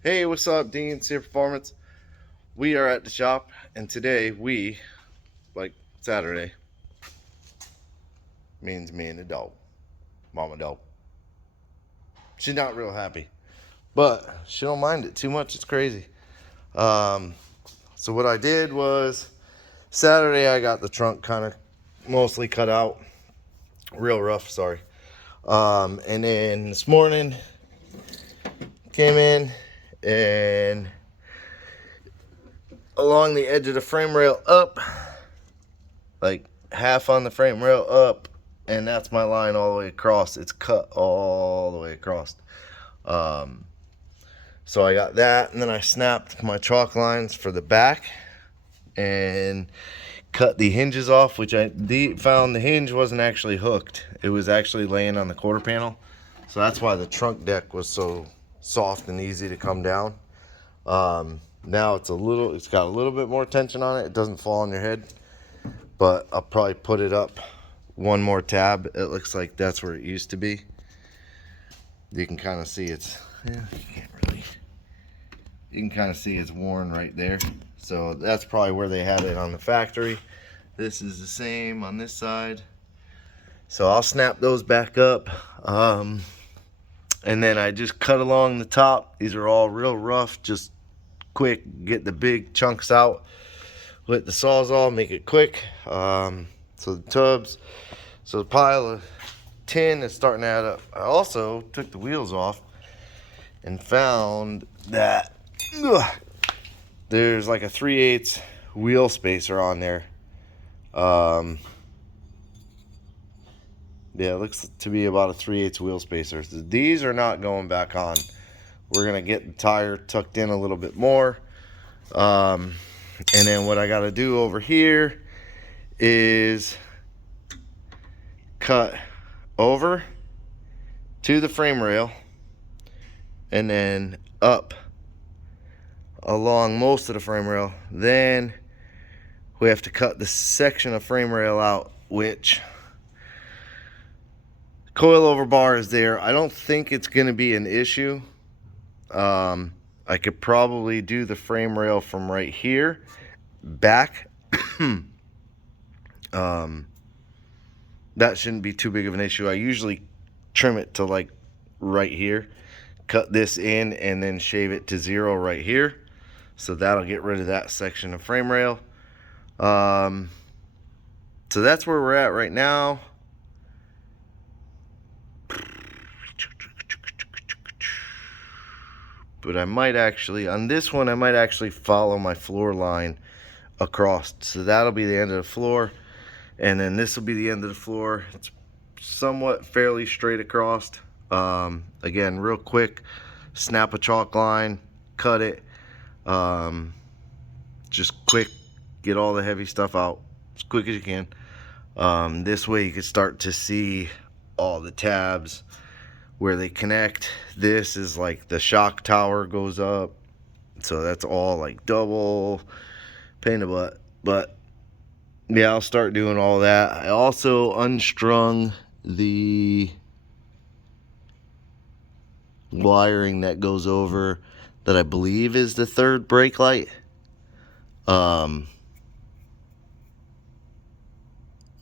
Hey, what's up, Dean? Sear Performance. We are at the shop, and today like Saturday, means me and the dog, mama dog. She's not real happy, but she don't mind it too much. It's crazy. Um, so what I did was Saturday I got the trunk kind of mostly cut out, real rough. Sorry. And then this morning came in and along the edge of the frame rail up, like half on the frame rail up, and that's my line all the way across. It's cut all the way across. Um, so I got that, and then I snapped my chalk lines for the back and cut the hinges off, which I found the hinge wasn't actually hooked. It was actually laying on the quarter panel. So that's why the trunk deck was so soft and easy to come down. Now it's got a little bit more tension on it. It doesn't fall on your head, but I'll probably put it up one more tab. It looks like that's where it used to be. You can kind of see you can kind of see it's worn right there. So that's probably where they had it on the factory. This is the same on this side. So I'll snap those back up. And then I just cut along the top. These are all real rough, just quick, get the big chunks out with the Sawzall, make it quick. So the tubs, so the pile of tin is starting to add up. I also took the wheels off and found that there's like a 3/8 wheel spacer on there. Yeah, it looks to be about a 3/8 wheel spacer. So these are not going back on. We're gonna get the tire tucked in a little bit more. And then what I gotta do over here is cut over to the frame rail and then up along most of the frame rail. Then we have to cut the section of frame rail out, which coilover bar is there. I don't think it's going to be an issue. I could probably do the frame rail from right here back. That shouldn't be too big of an issue. I usually trim it to like right here, cut this in, and then shave it to 0 right here. So that'll get rid of that section of frame rail. So that's where we're at right now. But I might actually, on this one, I might actually follow my floor line across. So that'll be the end of the floor. And then this will be the end of the floor. It's somewhat fairly straight across. Again, real quick, snap a chalk line, cut it. Just quick, get all the heavy stuff out as quick as you can. This way you can start to see all the tabs where they connect. This is like the shock tower goes up, so that's all like double pain in the butt. But yeah, I'll start doing all that. I also unstrung the wiring that goes over that I believe is the third brake light. But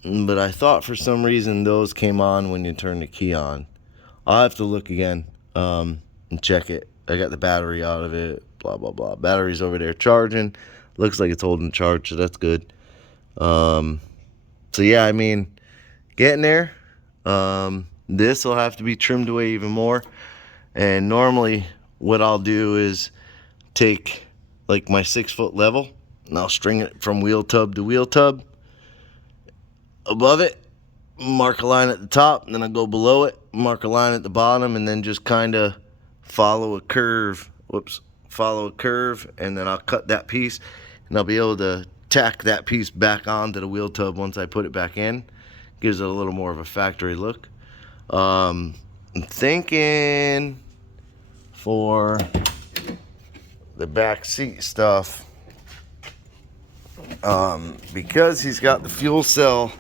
I thought for some reason those came on when you turn the key on. I'll have to look again and check it. I got the battery out of it, blah, blah, blah. Battery's over there charging. Looks like it's holding charge, so that's good. So yeah, I mean, getting there. This will have to be trimmed away even more. And normally what I'll do is take like my 6-foot level and I'll string it from wheel tub to wheel tub. Above it, mark a line at the top, and then I go below it, mark a line at the bottom, and then just kind of follow a curve. Follow a curve, and then I'll cut that piece, and I'll be able to tack that piece back onto the wheel tub once I put it back in. Gives it a little more of a factory look. I'm thinking for the back seat stuff, because he's got the fuel cell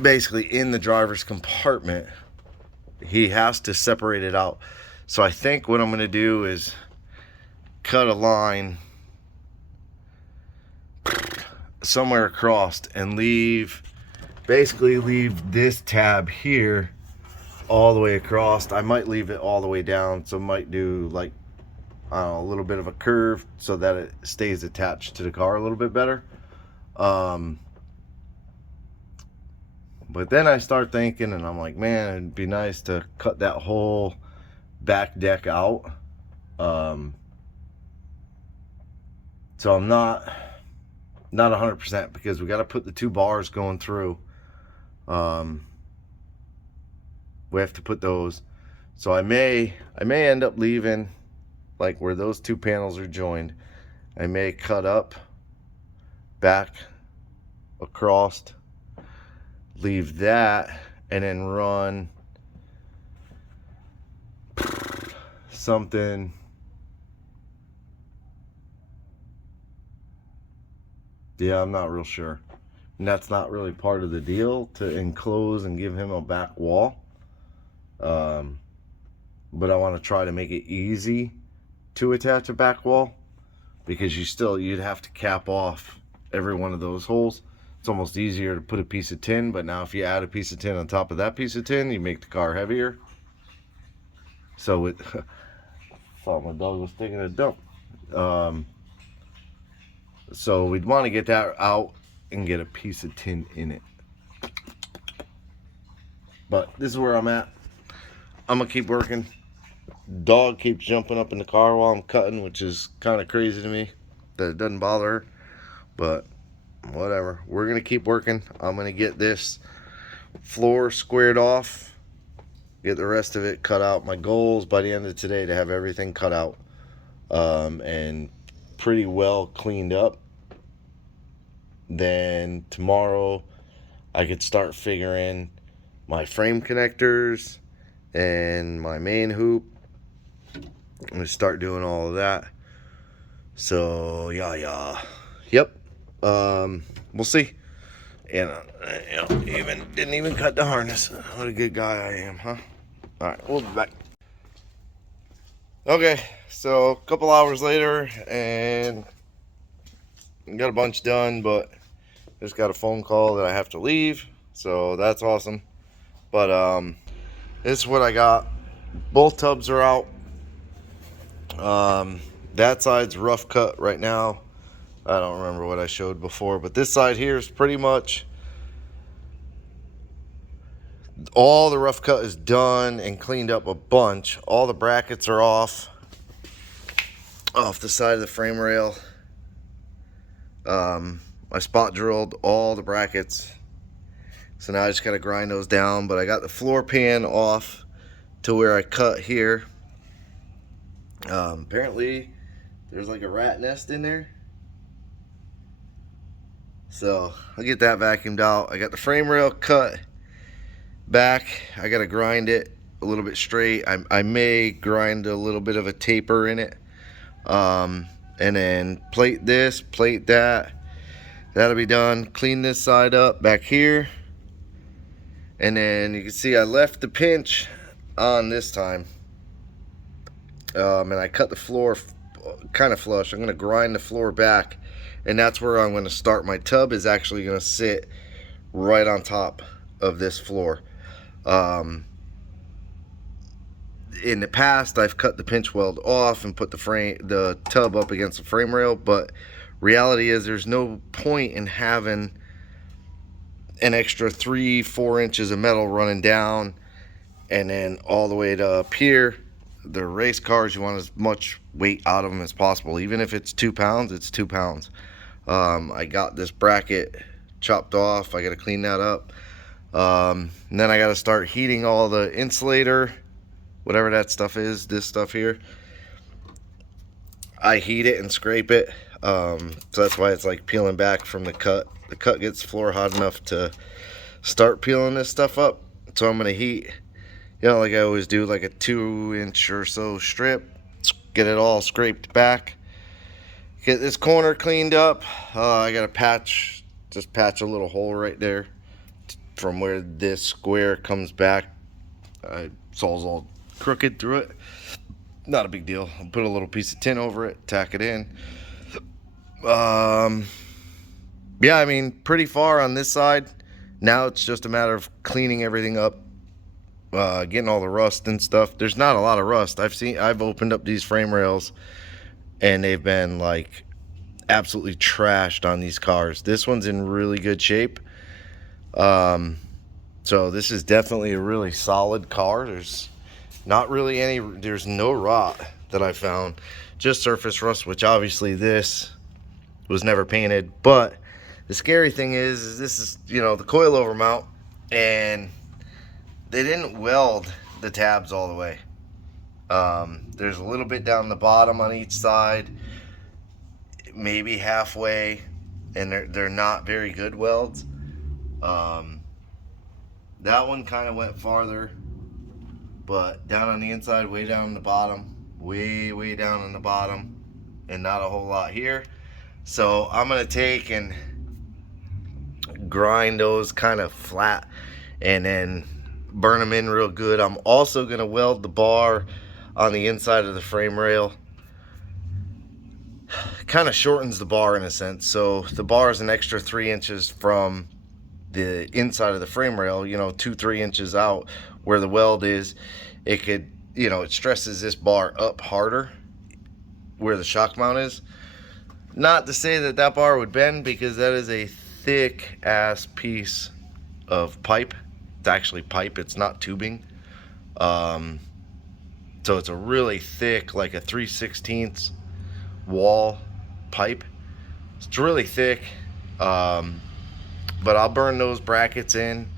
basically in the driver's compartment, he has to separate it out. So I think what I'm going to do is cut a line somewhere across and basically leave this tab here all the way across. I might leave it all the way down, so I might do like, I don't know, a little bit of a curve so that it stays attached to the car a little bit better. But then I start thinking, and I'm like, man, it'd be nice to cut that whole back deck out. So I'm not 100% because we got to put the 2 bars going through. We have to put those. So I may end up leaving like where those 2 panels are joined. I may cut up back across, leave that, and then run something. Yeah, I'm not real sure. And that's not really part of the deal, to enclose and give him a back wall. But I want to try to make it easy to attach a back wall, because you'd have to cap off every one of those holes. It's almost easier to put a piece of tin, but now if you add a piece of tin on top of that piece of tin, you make the car heavier. So it thought my dog was taking a dump. So we'd want to get that out and get a piece of tin in it. But this is where I'm at. I'm gonna keep working. Dog keeps jumping up in the car while I'm cutting, which is kind of crazy to me that it doesn't bother her, but whatever. We're gonna keep working. I'm gonna get this floor squared off, get the rest of it cut out. My goal is by the end of today to have everything cut out and pretty well cleaned up. Then tomorrow I could start figuring my frame connectors and my main hoop. I'm gonna start doing all of that. So yeah, yep. We'll see. And didn't even cut the harness. What a good guy I am, huh? All right, we'll be back. Okay, so a couple hours later, and got a bunch done, but just got a phone call that I have to leave, so that's awesome. But this is what I got. Both tubs are out. That side's rough cut right now. I don't remember what I showed before, but this side here is pretty much all the rough cut is done and cleaned up a bunch. All the brackets are off the side of the frame rail. I spot drilled all the brackets, so now I just gotta grind those down. But I got the floor pan off to where I cut here. Apparently there's like a rat nest in there, so I'll get that vacuumed out. I got the frame rail cut back. I gotta grind it a little bit straight. I may grind a little bit of a taper in it, and then plate this, plate that. That'll be done. Clean this side up back here, and then you can see I left the pinch on this time, and I cut the floor kind of flush. I'm gonna grind the floor back, and that's where I'm gonna start. My tub is actually gonna sit right on top of this floor. In the past, I've cut the pinch weld off and put the tub up against the frame rail, but reality is there's no point in having an extra 3-4 inches of metal running down and then all the way to up here. The race cars, you want as much weight out of them as possible. Even if it's 2 pounds, it's 2 pounds. I got this bracket chopped off. I got to clean that up. And then I got to start heating all the insulator, whatever that stuff is, this stuff here. I heat it and scrape it. So that's why it's like peeling back from the cut. The cut gets floor hot enough to start peeling this stuff up. So I'm gonna heat, like I always do, like a 2-inch or so strip. Get it all scraped back. Get this corner cleaned up. I gotta patch a little hole right there from where this square comes back. It's all crooked through it. not a big deal. I'll put a little piece of tin over it, tack it in. Yeah, I mean, pretty far on this side. Now it's just a matter of cleaning everything up, getting all the rust and stuff. There's not a lot of rust. I've opened up these frame rails and they've been like absolutely trashed on these cars. This one's in really good shape. So this is definitely a really solid car. There's no rot that I found, just surface rust, which obviously this was never painted. But the scary thing is this is, you know, the coilover mount, and they didn't weld the tabs all the way. There's a little bit down the bottom on each side, maybe halfway, and they're not very good welds. That one kind of went farther, but down on the inside, way down on the bottom, way down on the bottom, and not a whole lot here. So I'm gonna take and grind those kind of flat and then burn them in real good. I'm also gonna weld the bar on the inside of the frame rail. Kind of shortens the bar in a sense. So the bar is an extra 3 inches from the inside of the frame rail, you know, 2-3 inches out where the weld is. It could, you know, it stresses this bar up harder where the shock mount is. Not to say that that bar would bend, because that is a thick ass piece of pipe. It's actually pipe, it's not tubing. So it's a really thick, like a 3/16 wall pipe. It's really thick. But I'll burn those brackets in.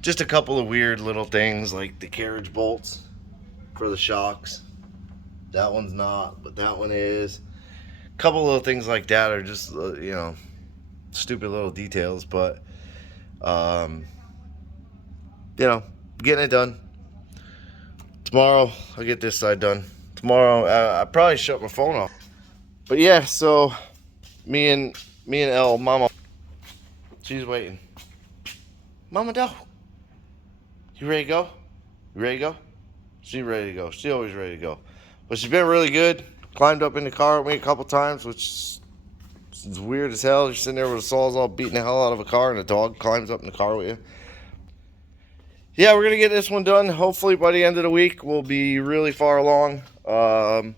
Just a couple of weird little things like the carriage bolts for the shocks. That one's not, but that one is. A couple little things like that are just, you know, stupid little details, but you know, getting it done. Tomorrow I'll get this side done. Tomorrow I probably shut my phone off. But yeah, so me and Elle, Mama, she's waiting. Mama Doe, you ready to go? You ready to go? She's ready to go. She's always ready to go. But she's been really good. Climbed up in the car with me a couple times, which is weird as hell. You're sitting there with a sawzall beating the hell out of a car, and a dog climbs up in the car with you. Yeah, we're going to get this one done. Hopefully by the end of the week, we'll be really far along. I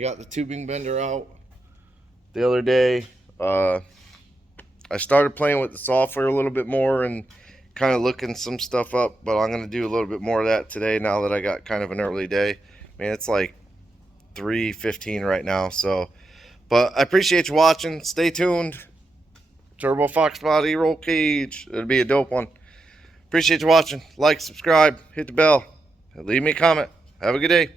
got the tubing bender out the other day. I started playing with the software a little bit more and kind of looking some stuff up, but I'm going to do a little bit more of that today now that I got kind of an early day. I mean, it's like 3:15 right now, so. But I appreciate you watching. Stay tuned. Turbo Fox Body Roll Cage. It'll be a dope one. Appreciate you watching. Like, subscribe, hit the bell, leave me a comment. Have a good day.